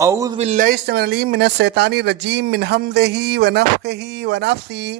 اعوذ باللہ السمیع العلیم من الشیطان الرجیم من حمزہ ونفخہ ونفثہ۔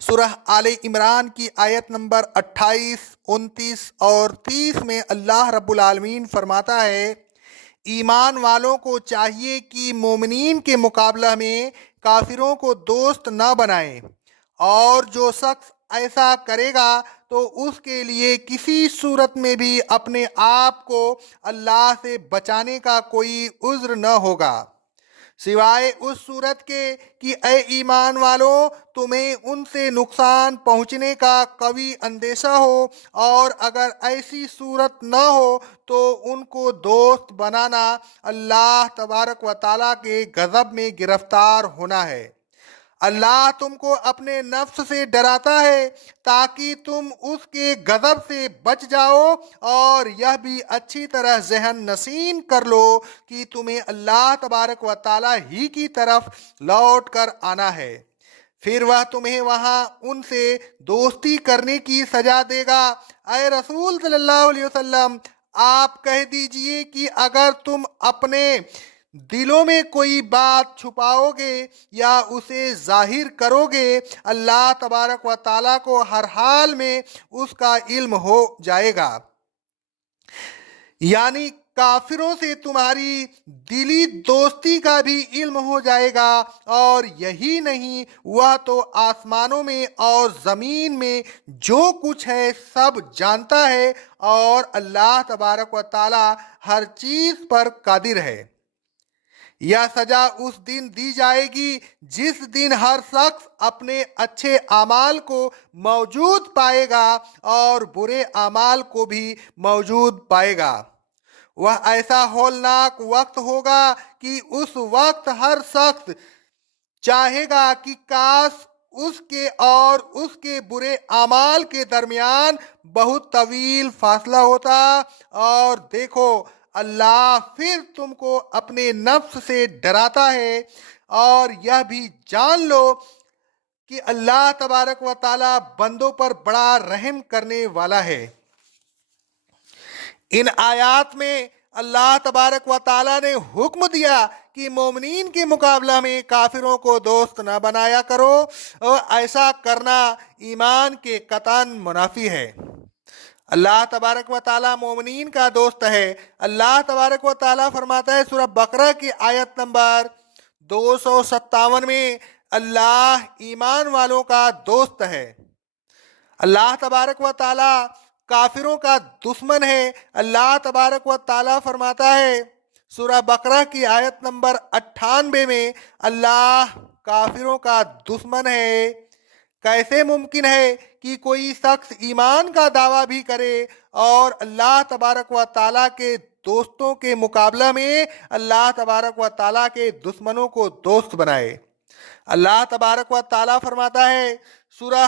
سورہ آل عمران کی آیت نمبر 28، 29 اور 30 میں اللہ رب العالمین فرماتا ہے، ایمان والوں کو چاہیے کہ مومنین کے مقابلہ میں کافروں کو دوست نہ بنائیں، اور جو شخص ایسا کرے گا تو اس کے لیے کسی صورت میں بھی اپنے آپ کو اللہ سے بچانے کا کوئی عذر نہ ہوگا، سوائے اس صورت کے کہ اے ایمان والوں تمہیں ان سے نقصان پہنچنے کا قوی اندیشہ ہو، اور اگر ایسی صورت نہ ہو تو ان کو دوست بنانا اللہ تبارک و تعالیٰ کے غضب میں گرفتار ہونا ہے۔ اللہ تم کو اپنے نفس سے ڈراتا ہے تاکہ تم اس کے غضب سے بچ جاؤ، اور یہ بھی اچھی طرح ذہن نشین کر لو کہ تمہیں اللہ تبارک و تعالیٰ ہی کی طرف لوٹ کر آنا ہے، پھر وہ تمہیں وہاں ان سے دوستی کرنے کی سزا دے گا۔ اے رسول صلی اللہ علیہ وسلم، آپ کہہ دیجئے کہ اگر تم اپنے دلوں میں کوئی بات چھپاؤ گے یا اسے ظاہر کرو گے، اللہ تبارک و تعالیٰ کو ہر حال میں اس کا علم ہو جائے گا، یعنی کافروں سے تمہاری دلی دوستی کا بھی علم ہو جائے گا، اور یہی نہیں، وہ تو آسمانوں میں اور زمین میں جو کچھ ہے سب جانتا ہے، اور اللہ تبارک و تعالیٰ ہر چیز پر قادر ہے۔ یہ سزا اس دن دی جائے گی جس دن ہر شخص اپنے اچھے اعمال کو موجود پائے گا اور برے اعمال کو بھی موجود پائے گا۔ وہ ایسا ہولناک وقت ہوگا کہ اس وقت ہر شخص چاہے گا کہ کاش اس کے اور اس کے برے اعمال کے درمیان بہت طویل فاصلہ ہوتا، اور دیکھو اللہ پھر تم کو اپنے نفس سے ڈراتا ہے، اور یہ بھی جان لو کہ اللہ تبارک و تعالی بندوں پر بڑا رحم کرنے والا ہے۔ ان آیات میں اللہ تبارک و تعالیٰ نے حکم دیا کہ مومنین کے مقابلہ میں کافروں کو دوست نہ بنایا کرو، اور ایسا کرنا ایمان کے قطعاً منافی ہے۔ اللہ تبارک و تعالیٰ مومنین کا دوست ہے۔ اللہ تبارک و تعالیٰ فرماتا ہے سورہ بقرہ کی آیت نمبر 257 میں، اللہ ایمان والوں کا دوست ہے۔ اللہ تبارک و تعالیٰ کافروں کا دشمن ہے۔ اللہ تبارک و تعالیٰ فرماتا ہے سورہ بقرہ کی آیت نمبر 98 میں، اللہ کافروں کا دشمن ہے۔ کیسے ممکن ہے کہ کوئی شخص ایمان کا دعویٰ بھی کرے اور اللہ تبارک و تعالیٰ کے دوستوں کے مقابلہ میں اللہ تبارک و تعالیٰ کے دشمنوں کو دوست بنائے؟ اللہ تبارک و تعالیٰ فرماتا ہے سورہ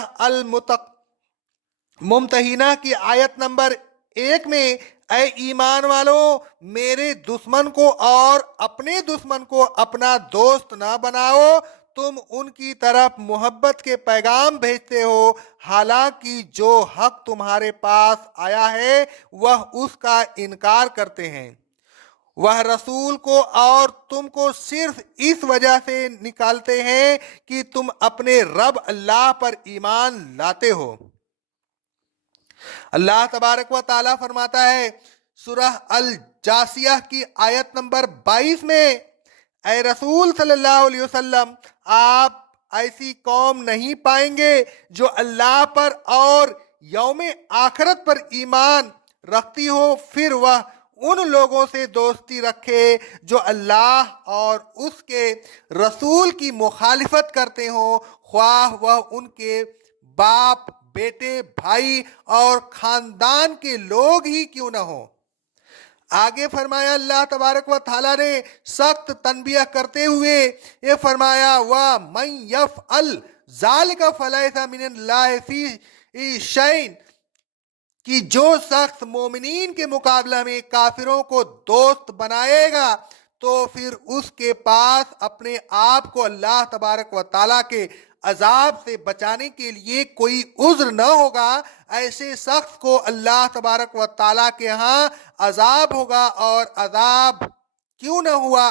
ممتحنہ کی آیت نمبر 1 میں، اے ایمان والوں میرے دشمن کو اور اپنے دشمن کو اپنا دوست نہ بناؤ، تم ان کی طرف محبت کے پیغام بھیجتے ہو، حالانکہ جو حق تمہارے پاس آیا ہے وہ اس کا انکار کرتے ہیں۔ وہ رسول کو اور تم کو صرف اس وجہ سے نکالتے ہیں کہ تم اپنے رب اللہ پر ایمان لاتے ہو۔ اللہ تبارک و تعالیٰ فرماتا ہے سورہ الجاسیہ کی آیت نمبر 22 میں، اے رسول صلی اللہ علیہ وسلم، آپ ایسی قوم نہیں پائیں گے جو اللہ پر اور یوم آخرت پر ایمان رکھتی ہو، پھر وہ ان لوگوں سے دوستی رکھے جو اللہ اور اس کے رسول کی مخالفت کرتے ہوں، خواہ وہ ان کے باپ، بیٹے، بھائی اور خاندان کے لوگ ہی کیوں نہ ہوں۔ آگے فرمایا اللہ تبارک و تعالیٰ نے سخت تنبیہ کرتے ہوئے یہ فرمایا، وَمَن يَفْعَلْ ذَلِكَ فَلَيْسَ مِنَ اللَّهِ فِي شَيْءٍ، کہ جو شخص مومنین کے مقابلہ میں کافروں کو دوست بنائے گا تو پھر اس کے پاس اپنے آپ کو اللہ تبارک و تعالیٰ کے عذاب سے بچانے کے لیے کوئی عذر نہ ہوگا۔ ایسے شخص کو اللہ تبارک و تعالیٰ کے ہاں عذاب ہوگا، اور عذاب کیوں نہ ہوا،